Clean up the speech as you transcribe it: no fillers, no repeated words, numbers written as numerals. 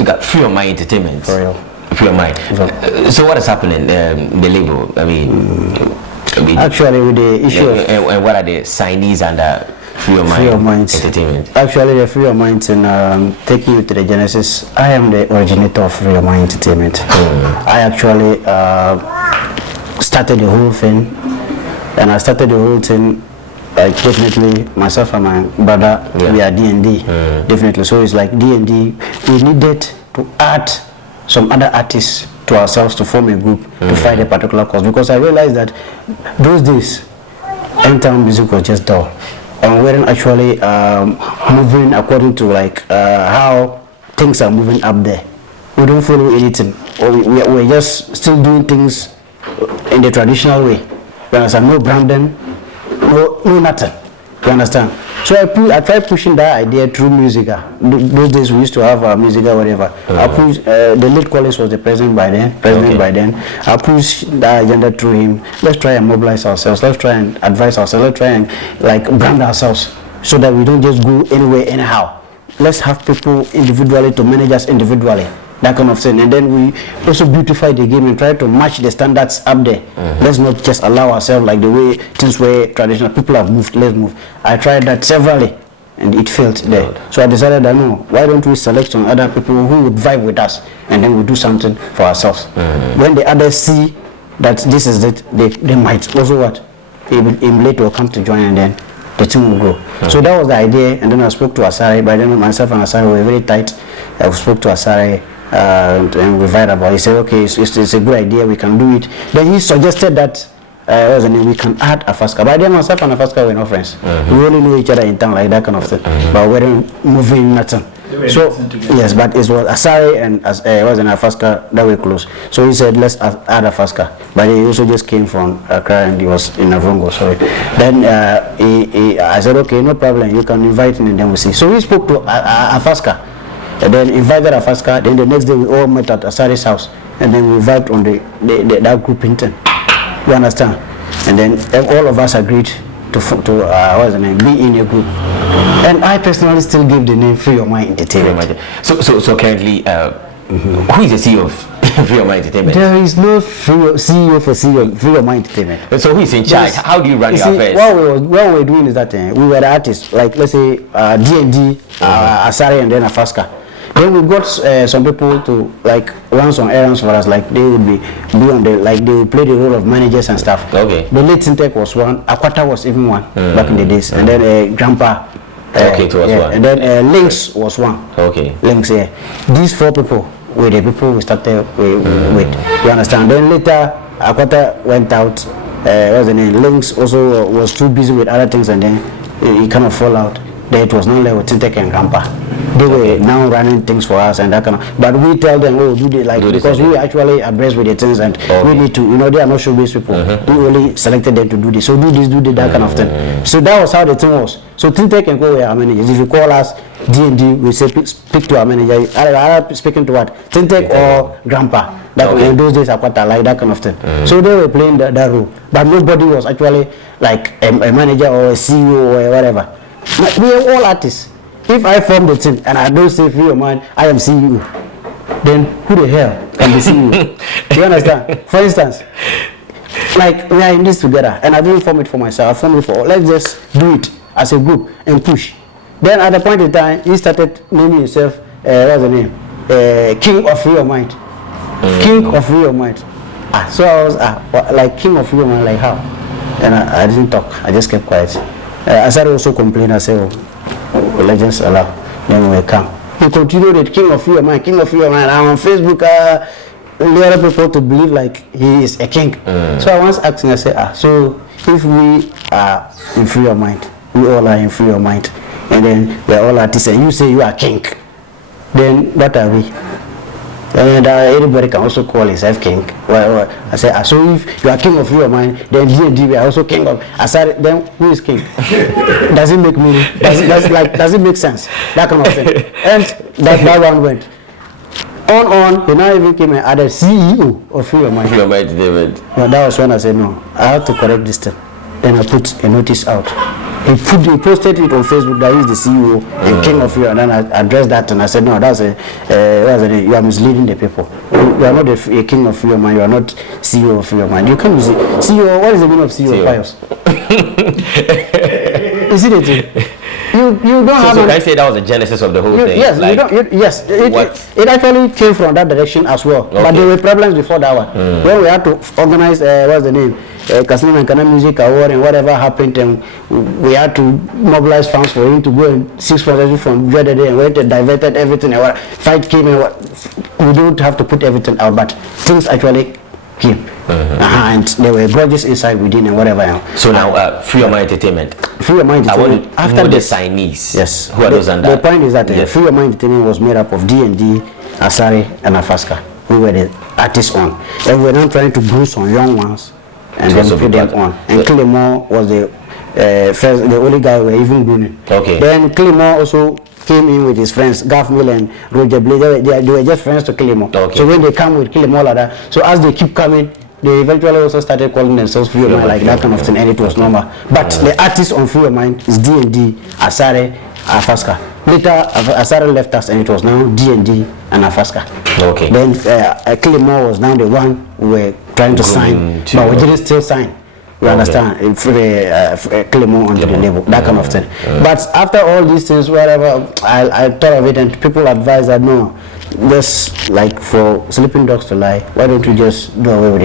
look at Free Your Mind Entertainment. For real. Free Your Mind. So what is happening? The label. I mean, actually, with the issue and what are the signees under Free Your Mind Entertainment? Actually, the Free Your Mind and taking you to the genesis. I am the originator of Free Your Mind Entertainment. I actually started the whole thing, and I started the whole thing. Like definitely myself and my brother, we are DND, definitely. So it's like DND. We needed to add some other artists to ourselves to form a group to fight a particular cause, because I realized that those days, M-Town music was just dull, and we weren't actually moving according to like how things are moving up there. We don't follow anything, or we're just still doing things in the traditional way. You understand? No branding. No nothing. You understand? So I tried pushing that idea through music. Those days we used to have music or whatever. I pushed, the lead college was the president by then. I pushed that agenda through him. Let's try and mobilize ourselves. Let's try and advise ourselves. Let's try and like brand ourselves so that we don't just go anywhere anyhow. Let's have people individually to manage us individually. That kind of thing, and then we also beautify the game and try to match the standards up there. Let's not just allow ourselves like the way things were traditional. People have moved, let's move. I tried that severally and it failed there. So I decided that no, why don't we select some other people who would vibe with us, and then we do something for ourselves. When the others see that this is it, they might also what? Emulate or come to join, and then the team will grow. So that was the idea, and then I spoke to Asari. By then myself and Asari were very tight. I spoke to Asari. And we vibed about it. He said, okay, it's a good idea, we can do it. Then he suggested that we can add Afaska. By then myself and Afaska were no friends. We only knew each other in town, like that kind of thing. But we weren't moving nothing. So yes, but it was Asari and Afaska that were close. So he said, let's add Afaska. But he also just came from Accra and he was in Avongo. Sorry. Then I said, okay, no problem, you can invite him and then we'll see. So we spoke to Afaska. And then invited Afaska. Then the next day we all met at Asari's house, and then we vibed on that group in ten. You understand? And then all of us agreed to be in a group. And I personally still give the name Free Your Mind Entertainment. So currently, who is the CEO of Free Your Mind Entertainment? There is no CEO for Free Your Mind Entertainment. So who is in charge? How do you run your affairs? What we're doing is that we were the artists, like let's say DND, Asari, and then Afaska. Then we got some people to like run some errands for us, like they would be on the, like they would play the role of managers and stuff. Okay. The late Tintec was one, Akwata was even one back in the days, and then Grandpa. It was one. And then Lynx was one. Okay. Lynx, yeah. These four people were the people we started with. You understand? Then later Akwata went out. What's the name? Lynx also was too busy with other things, and then he kind of fall out. Then it was not like with Tintec and Grandpa. They were now running things for us and that kind of, but we tell them, oh, do they like, because we actually abreast with the things, and we need to, they are not showbiz people. We only selected them to do this. So do this, that kind of thing. So that was how the thing was. So Tintec can go with our managers. If you call us DND, we say speak to our manager. Either speaking to what? Tintec or Grandpa. That in those days, Akwata, like that kind of thing. So they were playing that role, but nobody was actually like a manager or a CEO or whatever. We are all artists. If I form the team and I don't say Free Your Mind, I am CEO, then who the hell can be CEO? You understand? For instance, like we are in this together, and I didn't form it for myself. I formed it for, let's just do it as a group and push. Then at the point in time, he started naming himself, what's the name? King of Free Your Mind. King of Free Your Mind. So I was like King of Free Your Mind, like how? And I didn't talk. I just kept quiet. I started also complaining. I said, let's just allow. Then we come. He continued it, King of Free Your Mind, King of Free Your Mind. I'm on Facebook, the other people to believe like he is a king. So I once asked him, I said, so if we are in Free Your Mind, we all are in Free Your Mind, and then we are all artists, and you say you are king, then what are we? And anybody can also call himself king. Well, I said, so if you are king of your mind, then DND we are also king of. I said, then who is king? Does it make meaning? Does it make sense? That kind of thing. And that one went on. He now even came and added CEO of Free Your Mind. Free Your Mind, David. That was when I said, no, I have to correct this thing. Then I put a notice out. He posted it on Facebook that he's the CEO and king of Rio, and then I addressed that and I said, no, you are misleading the people. You are not a king of Rio man, you are not CEO of Rio man. You can't be CEO. What is the meaning of CEO? Pius? Is it it? You don't have. So can I say that was the genesis of the whole thing? Yes, like, it actually came from that direction as well. Okay. But there were problems before that one. When we had to organize, what's the name? Casino and Kana Music Award, and whatever happened, and we had to mobilize funds for him to go and seek sponsorship from JDD, and we diverted everything. And fight came, and we don't have to put everything out, but things actually came. And there were grudges inside within and whatever else. So now, Free Your Mind Entertainment. Free Your Mind Entertainment. After the signees. Yes. Who are those under? The point is that Free Your Mind Entertainment was made up of DND, Asare, and Afaska, who were the artists on. And we were now trying to boost on young ones and then put them on. And Kilimo was the only guy we were even grooming. Okay. Then Kilimo also came in with his friends, Gaff Mill and Roger Blade. They were just friends to Kilimo. Okay. So when they come with Kilimo like that, so as they keep coming, they eventually also started calling themselves Free Your Mind, like that kind of thing, and it was normal. But the artist on Free Your Mind is DND, Asare, Afaska. Later, Asare left us, and it was now DND and Afaska. Okay. Then Kilimo was now the one we were trying to sign, but we didn't still sign. You understand? Kilimo onto the label, that kind of thing. But after all these things, whatever, I thought of it, and people advised that no, just like for sleeping dogs to lie, why don't you just do away with it?